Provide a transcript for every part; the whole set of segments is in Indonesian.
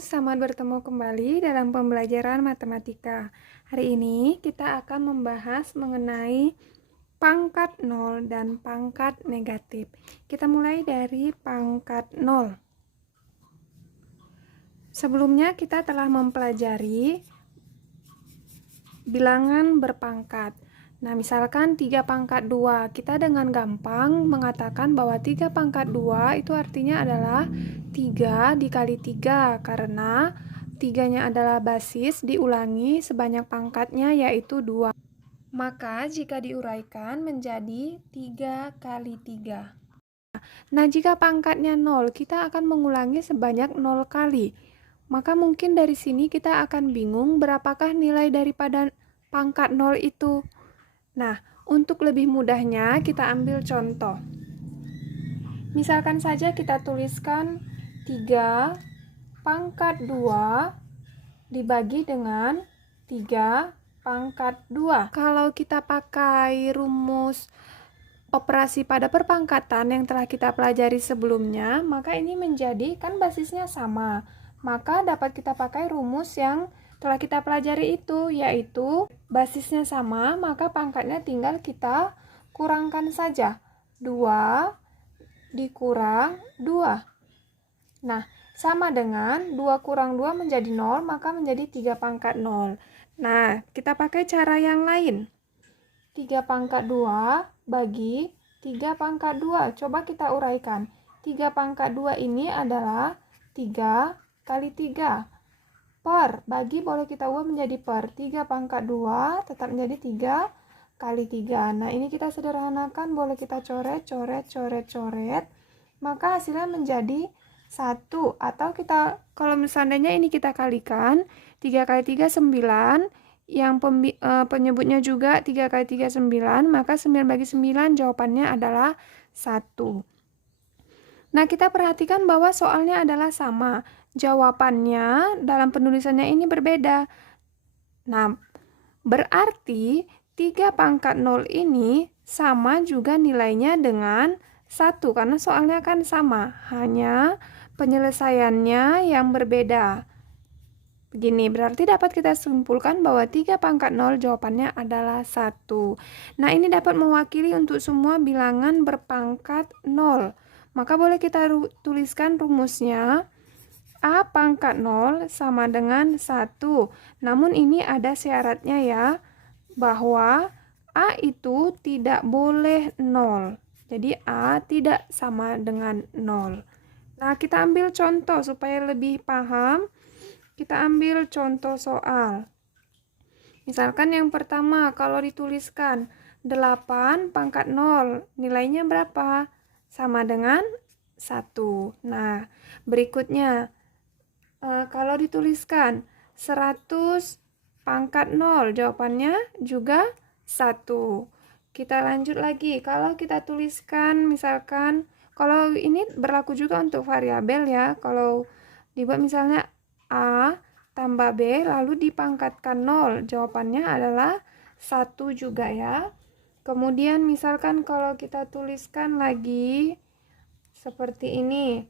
selamat bertemu kembali dalam pembelajaran matematika. Hari ini kita akan membahas mengenai pangkat 0 dan pangkat negatif. Kita mulai dari pangkat 0. Sebelumnya kita telah mempelajari bilangan berpangkat. Nah, misalkan 3 pangkat 2, kita dengan gampang mengatakan bahwa 3 pangkat 2 itu artinya adalah 3 dikali 3, karena 3-nya adalah basis diulangi sebanyak pangkatnya yaitu 2. Maka jika diuraikan menjadi 3 kali 3. Nah, jika pangkatnya 0, kita akan mengulangi sebanyak 0 kali. Maka mungkin dari sini kita akan bingung berapakah nilai daripada pangkat 0 itu. Nah, untuk lebih mudahnya kita ambil contoh. Misalkan saja kita tuliskan 3 pangkat 2 dibagi dengan 3 pangkat 2. Kalau kita pakai rumus operasi pada perpangkatan yang telah kita pelajari sebelumnya, maka ini menjadi, kan basisnya sama. Maka dapat kita pakai rumus yang telah kita pelajari itu, yaitu basisnya sama, maka pangkatnya tinggal kita kurangkan saja. 2 dikurang 2. Nah, sama dengan 2 kurang 2 menjadi 0, maka menjadi 3 pangkat 0. Nah, kita pakai cara yang lain. 3 pangkat 2 bagi 3 pangkat 2. Coba kita uraikan. 3 pangkat 2 ini adalah 3 kali 3. Per, bagi boleh kita ubah menjadi per. 3 pangkat 2 tetap menjadi 3 kali 3. Nah, ini kita sederhanakan, boleh kita coret. Maka hasilnya menjadi 1. Atau kita, kalau seandainya ini kita kalikan, 3 kali 3 9. Yang penyebutnya juga 3 kali 3 9. Maka 9 bagi 9 jawabannya adalah 1. Nah, kita perhatikan bahwa soalnya adalah sama. Jawabannya dalam penulisannya ini berbeda. Nah, berarti 3 pangkat 0 ini sama juga nilainya dengan 1, karena soalnya kan sama, hanya penyelesaiannya yang berbeda. Begini, berarti dapat kita simpulkan bahwa 3 pangkat 0 jawabannya adalah 1. Nah, ini dapat mewakili untuk semua bilangan berpangkat 0. Maka boleh kita tuliskan rumusnya. A pangkat 0 sama dengan 1. Namun ini ada syaratnya ya, bahwa A itu tidak boleh 0. Jadi A tidak sama dengan 0. Nah, kita ambil contoh supaya lebih paham. Kita ambil contoh soal. Misalkan yang pertama, kalau dituliskan 8 pangkat 0, nilainya berapa? Sama dengan 1. Nah, berikutnya, kalau dituliskan 100 pangkat 0, jawabannya juga 1. Kita lanjut lagi, kalau kita tuliskan misalkan, kalau ini berlaku juga untuk variabel ya, kalau dibuat misalnya A tambah B lalu dipangkatkan 0, jawabannya adalah 1 juga ya. Kemudian misalkan kalau kita tuliskan lagi seperti ini,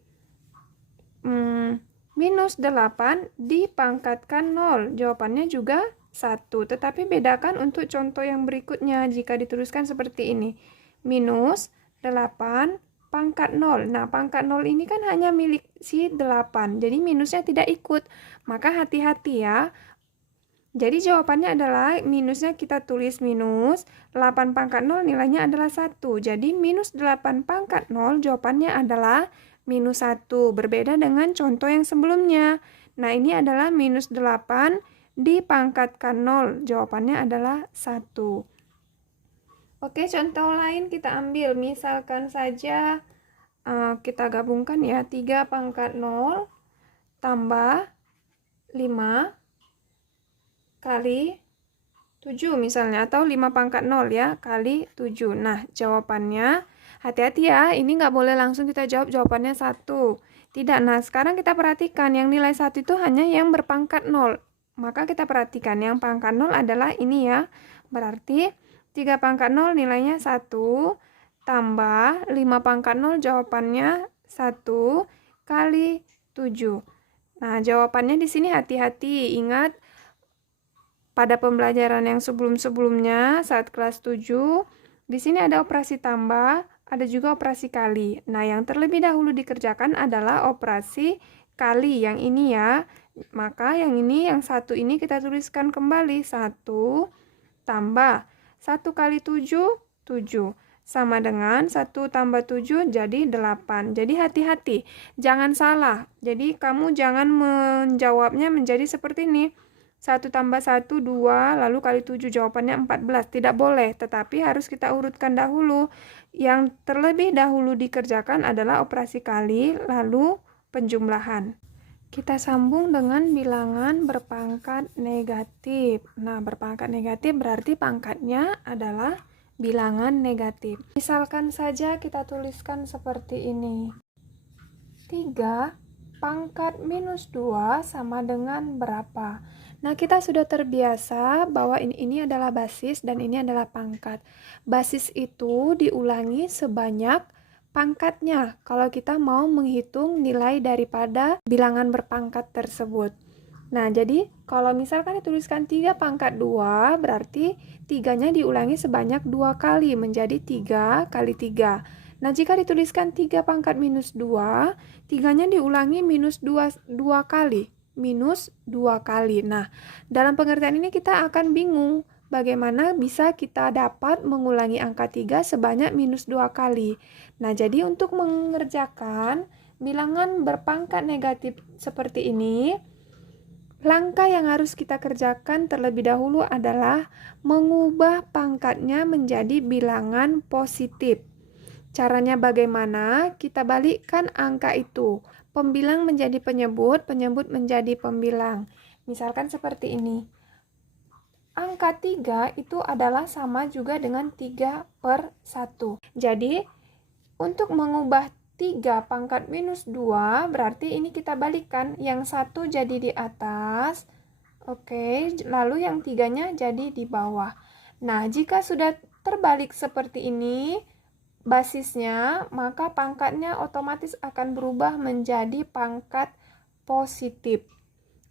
minus 8 dipangkatkan 0, jawabannya juga 1. Tetapi bedakan untuk contoh yang berikutnya jika dituliskan seperti ini. Minus 8 pangkat 0. Nah, pangkat 0 ini kan hanya milik si 8. Jadi minusnya tidak ikut. Maka hati-hati ya. Jadi jawabannya adalah minusnya kita tulis minus 8 pangkat 0 nilainya adalah 1. Jadi minus 8 pangkat 0 jawabannya adalah minus 1. Berbeda dengan contoh yang sebelumnya. Nah, ini adalah minus 8 dipangkatkan 0. Jawabannya adalah 1. Oke, contoh lain kita ambil. Misalkan saja kita gabungkan ya. 3 pangkat 0 tambah 5 kali 7 misalnya. Atau 5 pangkat 0 ya, kali 7. Nah, jawabannya, hati-hati ya, ini nggak boleh langsung kita jawab jawabannya 1. Tidak, nah sekarang kita perhatikan yang nilai 1 itu hanya yang berpangkat 0. Maka kita perhatikan yang pangkat 0 adalah ini ya. Berarti 3 pangkat 0 nilainya 1, tambah 5 pangkat 0 jawabannya 1 kali 7. Nah, jawabannya di sini hati-hati. Ingat, pada pembelajaran yang sebelum-sebelumnya saat kelas 7, di sini ada operasi tambah, ada juga operasi kali. Nah, yang terlebih dahulu dikerjakan adalah operasi kali yang ini ya. Maka yang ini, yang satu ini kita tuliskan kembali. 1 tambah 1 kali 7, 7. Sama dengan 1 tambah 7 jadi 8. Jadi hati-hati, jangan salah. Jadi kamu jangan menjawabnya menjadi seperti ini. 1 tambah 1, 2, lalu kali 7, jawabannya 14. Tidak boleh, tetapi harus kita urutkan dahulu. Yang terlebih dahulu dikerjakan adalah operasi kali, lalu penjumlahan. Kita sambung dengan bilangan berpangkat negatif. Nah, berpangkat negatif berarti pangkatnya adalah bilangan negatif. Misalkan saja kita tuliskan seperti ini. 3 pangkat minus 2 sama dengan berapa? Nah, kita sudah terbiasa bahwa ini adalah basis dan ini adalah pangkat. Basis itu diulangi sebanyak pangkatnya kalau kita mau menghitung nilai daripada bilangan berpangkat tersebut. Nah, jadi kalau misalkan dituliskan 3 pangkat 2, berarti 3-nya diulangi sebanyak 2 kali, menjadi 3 kali 3. Nah, jika dituliskan 3 pangkat minus 2, 3-nya diulangi minus 2 kali. Minus 2 kali. Nah, dalam pengertian ini kita akan bingung bagaimana bisa kita dapat mengulangi angka 3 sebanyak minus 2 kali. Nah, jadi untuk mengerjakan bilangan berpangkat negatif seperti ini, langkah yang harus kita kerjakan terlebih dahulu adalah mengubah pangkatnya menjadi bilangan positif. Caranya bagaimana? Kita balikkan angka itu. Pembilang menjadi penyebut, penyebut menjadi pembilang. Misalkan seperti ini. Angka 3 itu adalah sama juga dengan 3/1. Jadi, untuk mengubah 3 pangkat minus 2, berarti ini kita balikkan. Yang 1 jadi di atas, oke, lalu yang 3-nya jadi di bawah. Nah, jika sudah terbalik seperti ini, basisnya, maka pangkatnya otomatis akan berubah menjadi pangkat positif.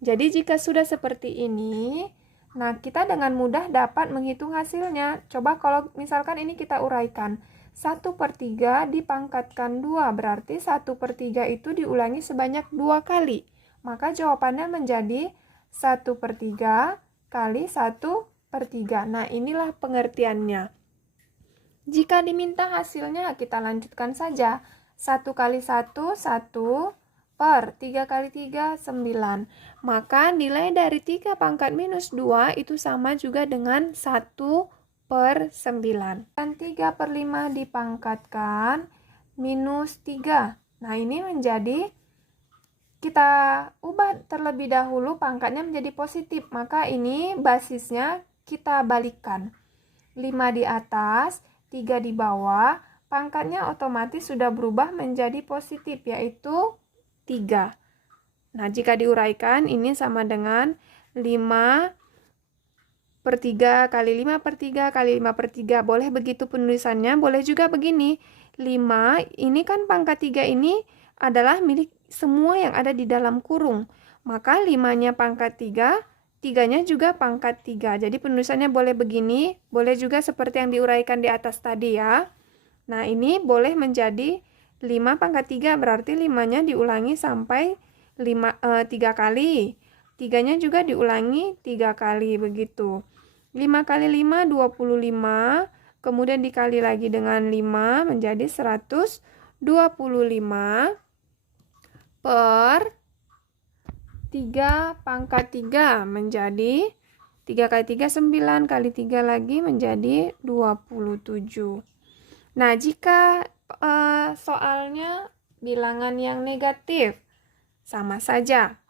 Jadi jika sudah seperti ini, nah kita dengan mudah dapat menghitung hasilnya. Coba kalau misalkan ini kita uraikan. 1/3 dipangkatkan 2, berarti 1/3 itu diulangi sebanyak 2 kali. Maka jawabannya menjadi 1/3 kali 1/3. Nah, inilah pengertiannya. Jika diminta hasilnya, kita lanjutkan saja. 1 kali 1, 1, per 3 kali 3, 9. Maka nilai dari 3 pangkat minus 2 itu sama juga dengan 1/9. Dan 3/5 dipangkatkan minus 3. Nah, ini menjadi, kita ubah terlebih dahulu pangkatnya menjadi positif. Maka ini basisnya kita balikkan. 5 di atas, 3 di bawah, pangkatnya otomatis sudah berubah menjadi positif, yaitu 3. Nah, jika diuraikan, ini sama dengan 5/3 kali 5/3 kali 5/3. Boleh begitu penulisannya, boleh juga begini. 5, ini kan pangkat 3 ini adalah milik semua yang ada di dalam kurung. Maka 5-nya pangkat 3, 3-nya juga pangkat 3. Jadi penulisannya boleh begini, boleh juga seperti yang diuraikan di atas tadi ya. Nah, ini boleh menjadi 5 pangkat 3, berarti 5-nya diulangi sampai 3 kali. 3-nya juga diulangi 3 kali, begitu. 5 kali 5, 25. Kemudian dikali lagi dengan 5 menjadi 125 per 3 pangkat 3 menjadi 3 kali 3, 9, kali 3 lagi menjadi 27. Nah, jika soalnya bilangan yang negatif, sama saja.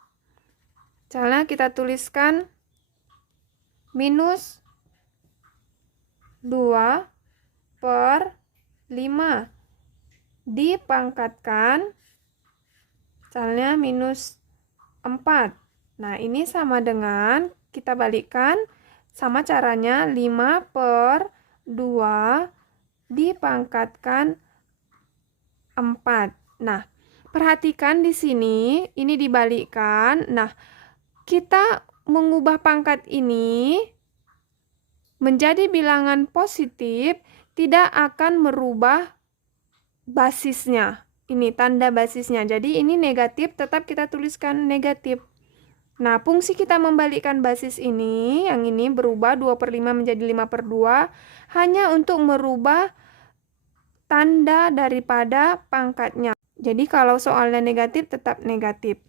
Misalnya kita tuliskan minus 2/5 dipangkatkan, misalnya minus 4. Nah, ini sama dengan, kita balikkan, sama caranya 5/2 dipangkatkan 4. Nah, Perhatikan di sini, ini dibalikkan. Nah, kita mengubah pangkat ini menjadi bilangan positif, tidak akan merubah basisnya. Ini tanda basisnya. Jadi ini negatif, tetap kita tuliskan negatif. Nah, fungsi kita membalikkan basis ini, yang ini berubah 2/5 menjadi 5/2, hanya untuk merubah tanda daripada pangkatnya. Jadi kalau soalnya negatif, tetap negatif.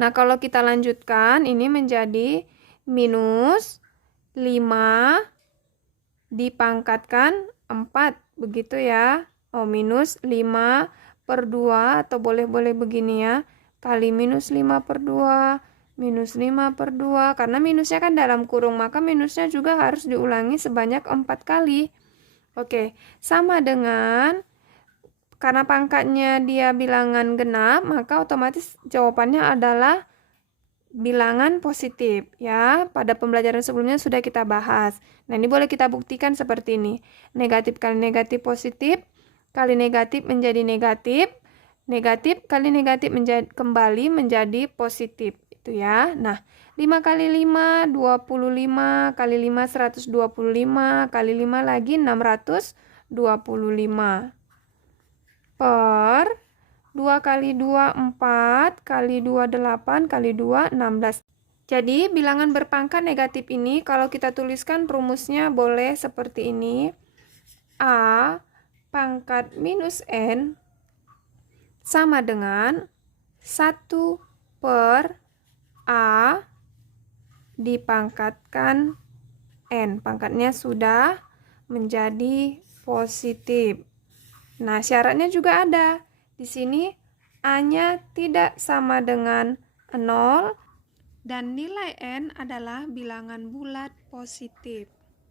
Nah, kalau kita lanjutkan, ini menjadi minus 5 dipangkatkan 4. Begitu ya. Oh, minus 5/2, atau boleh-boleh begini ya. Kali minus 5/2, minus 5/2. Karena minusnya kan dalam kurung, maka minusnya juga harus diulangi sebanyak 4 kali. Oke, sama dengan karena pangkatnya dia bilangan genap, maka otomatis jawabannya adalah bilangan positif ya. Pada pembelajaran sebelumnya sudah kita bahas. Nah, ini boleh kita buktikan seperti ini. Negatif kali negatif positif, kali negatif menjadi negatif, negatif kali negatif kembali menjadi positif. Itu ya. Nah, 5 kali 5, 25, kali 5, 125, kali 5 lagi 625. Per 2 kali 2, 4, kali 2, 8, kali 2, 16. Jadi, bilangan berpangkat negatif ini, kalau kita tuliskan rumusnya boleh seperti ini. A pangkat minus N sama dengan 1 per A dipangkatkan N. Pangkatnya sudah menjadi positif. Nah, syaratnya juga ada. Di sini A-nya tidak sama dengan 0 dan nilai N adalah bilangan bulat positif.